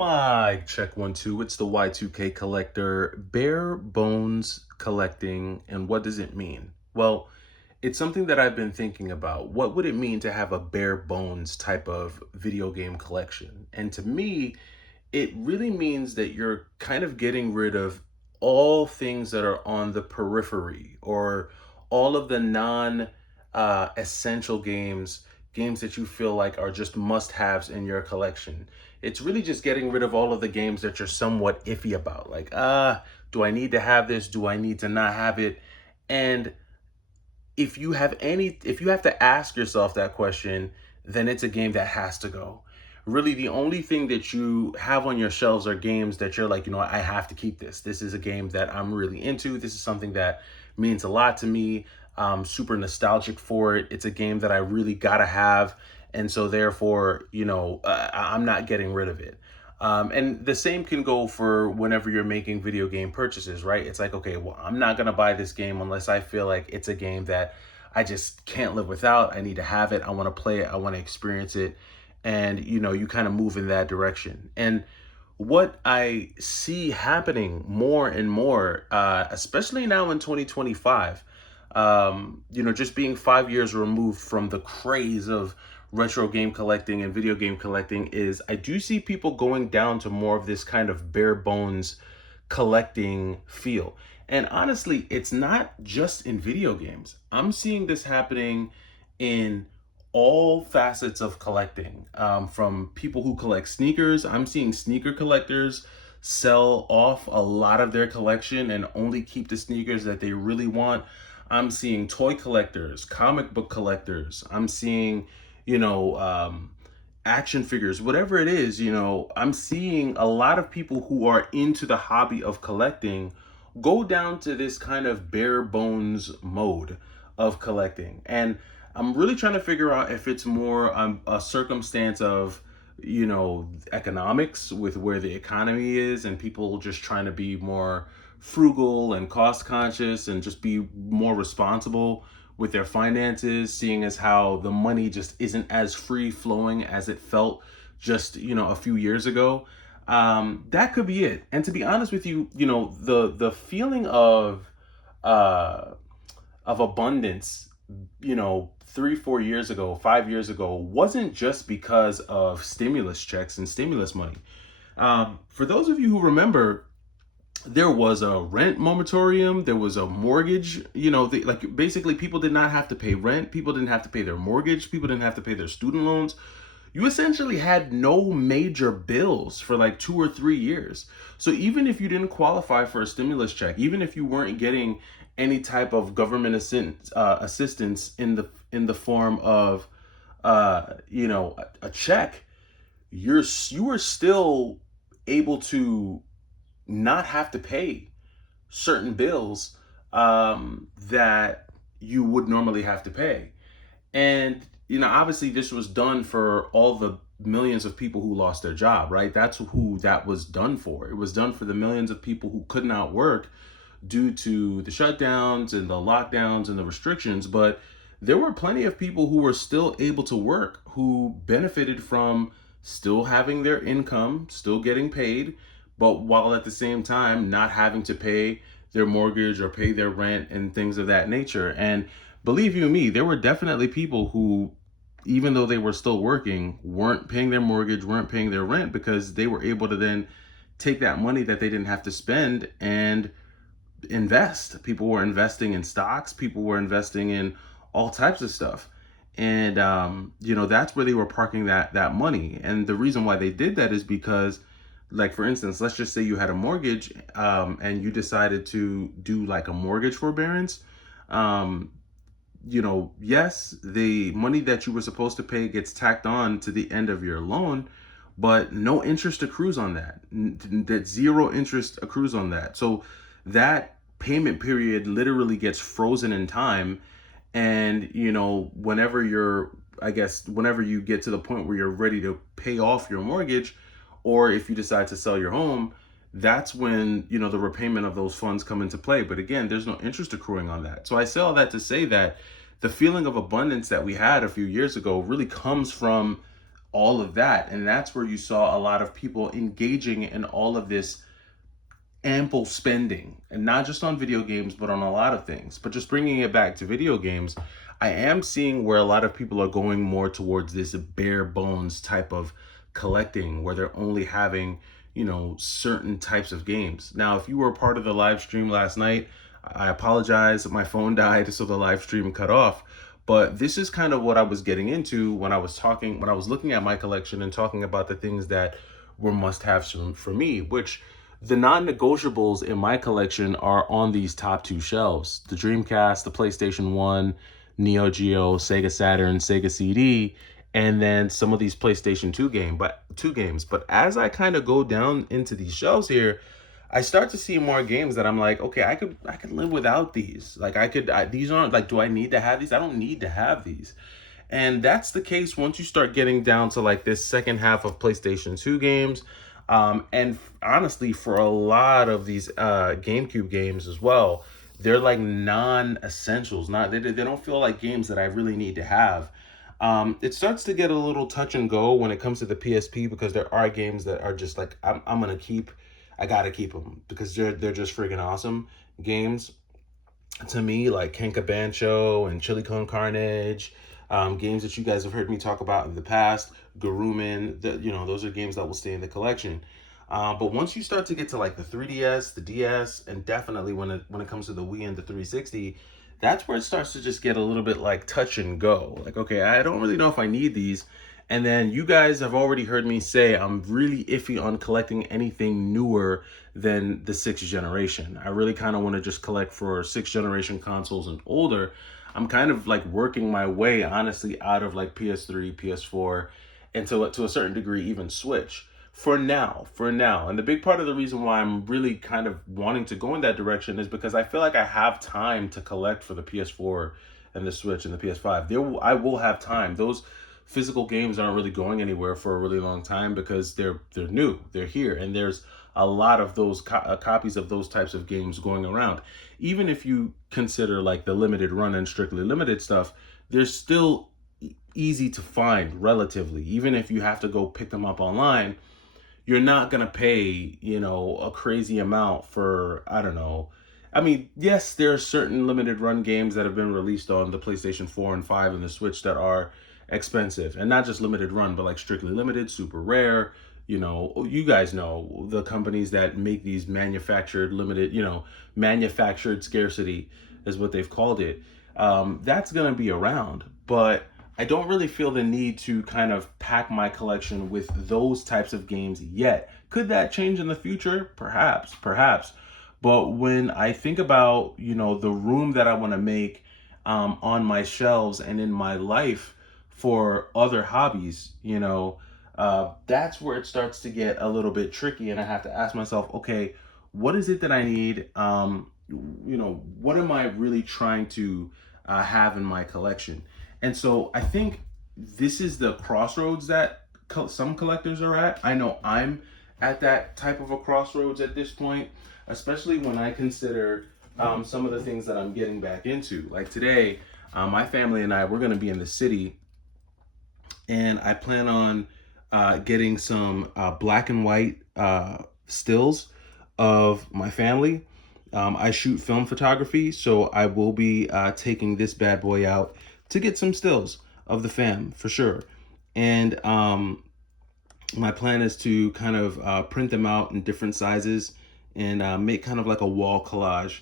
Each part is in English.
Mic check 1 2. It's the Y2K collector, bare bones collecting. And what does it mean? Well, it's something that I've been thinking about. What would it mean to have a bare bones type of video game collection? And to me, it really means that you're kind of getting rid of all things that are on the periphery, or all of the non essential games that you feel like are just must haves in your collection. It's really just getting rid of all of the games that you're somewhat iffy about. Like, do I need to have this? Do I need to not have it? And if you have to ask yourself that question, then it's a game that has to go. Really, the only thing that you have on your shelves are games that you're like, I have to keep this. This is a game that I'm really into. This is something that means a lot to me. I'm super nostalgic for it. It's a game that I really gotta have. And so therefore, I'm not getting rid of it. And the same can go for whenever you're making video game purchases, right? It's like, okay, well, I'm not going to buy this game unless I feel like it's a game that I just can't live without. I need to have it. I want to play it. I want to experience it. And, you kind of move in that direction. And what I see happening more and more, especially now in 2025, just being 5 years removed from the craze of retro game collecting and video game collecting, is I do see people going down to more of this kind of bare bones collecting feel. And honestly, it's not just in video games. I'm seeing this happening in all facets of collecting. From people who collect sneakers, I'm seeing sneaker collectors sell off a lot of their collection and only keep the sneakers that they really want. I'm seeing toy collectors, comic book collectors. I'm seeing, you know, um, action figures, whatever it is. I'm seeing a lot of people who are into the hobby of collecting go down to this kind of bare bones mode of collecting. And I'm really trying to figure out if it's more a circumstance of, economics, with where the economy is and people just trying to be more frugal and cost conscious and just be more responsible with their finances, seeing as how the money just isn't as free flowing as it felt just, a few years ago. That could be it. And to be honest with you, the feeling uh, of abundance, 3 4 years ago, 5 years ago, wasn't just because of stimulus checks and stimulus money. For those of you who remember, there was a rent moratorium, there was a mortgage. Like, basically, people did not have to pay rent, people didn't have to pay their mortgage, people didn't have to pay their student loans. You essentially had no major bills for like 2 or 3 years. So even if you didn't qualify for a stimulus check, even if you weren't getting any type of government assistance in the form of a check, you were still able to not have to pay certain bills that you would normally have to pay. And, obviously this was done for all the millions of people who lost their job, right? That's who that was done for. It was done for the millions of people who could not work due to the shutdowns and the lockdowns and the restrictions. But there were plenty of people who were still able to work, who benefited from still having their income, still getting paid, but while at the same time not having to pay their mortgage or pay their rent and things of that nature. And believe you me, there were definitely people who, even though they were still working, weren't paying their mortgage, weren't paying their rent, because they were able to then take that money that they didn't have to spend and invest. People were investing in stocks, people were investing in all types of stuff. And that's where they were parking that money. And the reason why they did that is because, like, for instance, let's just say you had a mortgage, and you decided to do like a mortgage forbearance. um, yes, the money that you were supposed to pay gets tacked on to the end of your loan, but no interest accrues on that. That zero interest accrues on that. So that payment period literally gets frozen in time. And, whenever you get to the point where you're ready to pay off your mortgage, or if you decide to sell your home, that's when, the repayment of those funds come into play. But again, there's no interest accruing on that. So I say all that to say that the feeling of abundance that we had a few years ago really comes from all of that. And that's where you saw a lot of people engaging in all of this ample spending, and not just on video games but on a lot of things. But just bringing it back to video games, I am seeing where a lot of people are going more towards this bare bones type of collecting, where they're only having, certain types of games. Now, if you were a part of the live stream last night, I apologize, my phone died, so the live stream cut off. But this is kind of what I was getting into when I was looking at my collection and talking about the things that were must-haves for me, which the non-negotiables in my collection are on these top two shelves: the Dreamcast, the PlayStation 1, Neo Geo, Sega Saturn, Sega CD, and then some of these PlayStation 2 games. But as I kind of go down into these shelves here, I start to see more games that I'm like, okay, I could live without these. Like these aren't like, do I need to have these? I don't need to have these. And that's the case once you start getting down to like this second half of PlayStation 2 games. Honestly, for a lot of these GameCube games as well, they're like non-essentials. They don't feel like games that I really need to have. It starts to get a little touch and go when it comes to the PSP, because there are games that are just like, I'm gonna keep. I gotta keep them because they're just freaking awesome games to me, like Kenka Bancho and Chili Con Carnage, games that you guys have heard me talk about in the past. Garuman, those are games that will stay in the collection. But once you start to get to like the 3DS, the DS, and definitely when it comes to the Wii and the 360, that's where it starts to just get a little bit like touch and go. Like, okay, I don't really know if I need these. And then you guys have already heard me say I'm really iffy on collecting anything newer than the sixth generation. I really kind of want to just collect for sixth generation consoles and older. I'm kind of like working my way, honestly, out of like PS3, PS4, and to a certain degree, even Switch. For now. And the big part of the reason why I'm really kind of wanting to go in that direction is because I feel like I have time to collect for the PS4 and the Switch and the PS5. I will have time. Those physical games aren't really going anywhere for a really long time because they're new, they're here, and there's a lot of those copies of those types of games going around. Even if you consider like the limited run and strictly limited stuff, they're still easy to find relatively. Even if you have to go pick them up online, you're not going to pay, a crazy amount for, I don't know. I mean, yes, there are certain limited run games that have been released on the PlayStation 4 and 5 and the Switch that are expensive, and not just limited run, but like strictly limited, super rare. You guys know the companies that make these manufactured limited, manufactured scarcity is what they've called it. That's going to be around, but I don't really feel the need to kind of pack my collection with those types of games yet. Could that change in the future? Perhaps. But when I think about, the room that I want to make on my shelves and in my life for other hobbies, that's where it starts to get a little bit tricky. And I have to ask myself, okay, what is it that I need? What am I really trying to have in my collection? And so I think this is the crossroads that some collectors are at. I know I'm at that type of a crossroads at this point, especially when I consider some of the things that I'm getting back into. Like today, my family and we're going to be in the city, and I plan on getting some black and white stills of my family. I shoot film photography, so I will be taking this bad boy out to get some stills of the fam for sure. And my plan is to kind of print them out in different sizes and make kind of like a wall collage.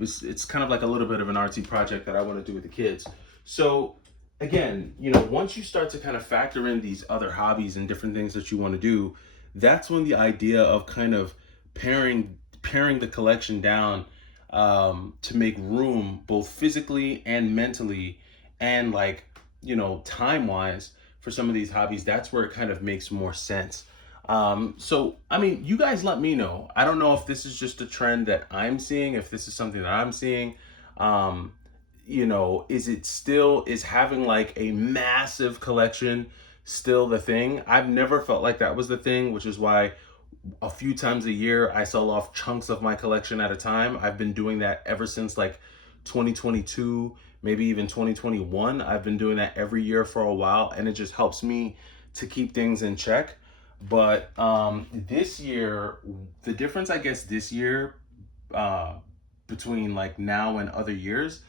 It's kind of like a little bit of an artsy project that I want to do with the kids. So again, once you start to kind of factor in these other hobbies and different things that you want to do, that's when the idea of kind of paring the collection down to make room both physically and mentally and like, time wise for some of these hobbies, that's where it kind of makes more sense. So, I mean, you guys let me know. I don't know if this is just a trend that I'm seeing, if this is something that I'm seeing. Is having like a massive collection still the thing? I've never felt like that was the thing, which is why a few times a year I sell off chunks of my collection at a time. I've been doing that ever since like 2022, maybe even 2021. I've been doing that every year for a while, and it just helps me to keep things in check. But this year, the difference, I guess, this year uh, between like now and other years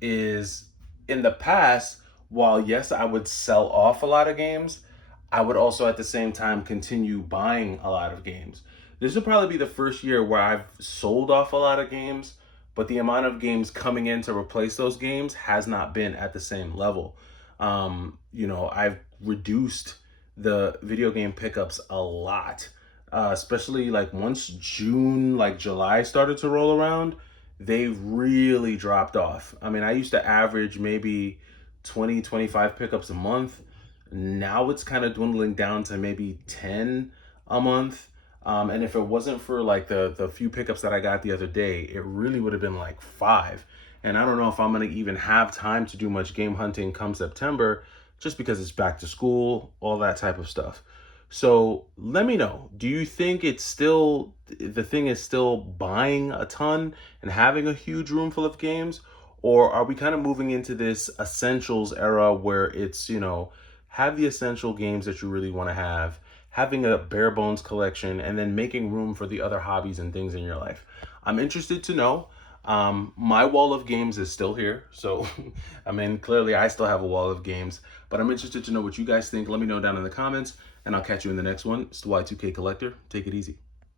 is in the past, while yes, I would sell off a lot of games, I would also at the same time continue buying a lot of games. This would probably be the first year where I've sold off a lot of games, but the amount of games coming in to replace those games has not been at the same level. I've reduced the video game pickups a lot, especially like once June, like July started to roll around, they really dropped off. I mean, I used to average maybe 20, 25 pickups a month. Now it's kind of dwindling down to maybe 10 a month. And if it wasn't for like the few pickups that I got the other day, it really would have been like five. And I don't know if I'm going to even have time to do much game hunting come September, just because it's back to school, all that type of stuff. So let me know. Do you think it's still, the thing is still buying a ton and having a huge room full of games? Or are we kind of moving into this essentials era where it's, have the essential games that you really want to have, having a bare bones collection, and then making room for the other hobbies and things in your life? I'm interested to know. My wall of games is still here. So, I mean, clearly I still have a wall of games, but I'm interested to know what you guys think. Let me know down in the comments, and I'll catch you in the next one. It's the Y2K Collector. Take it easy.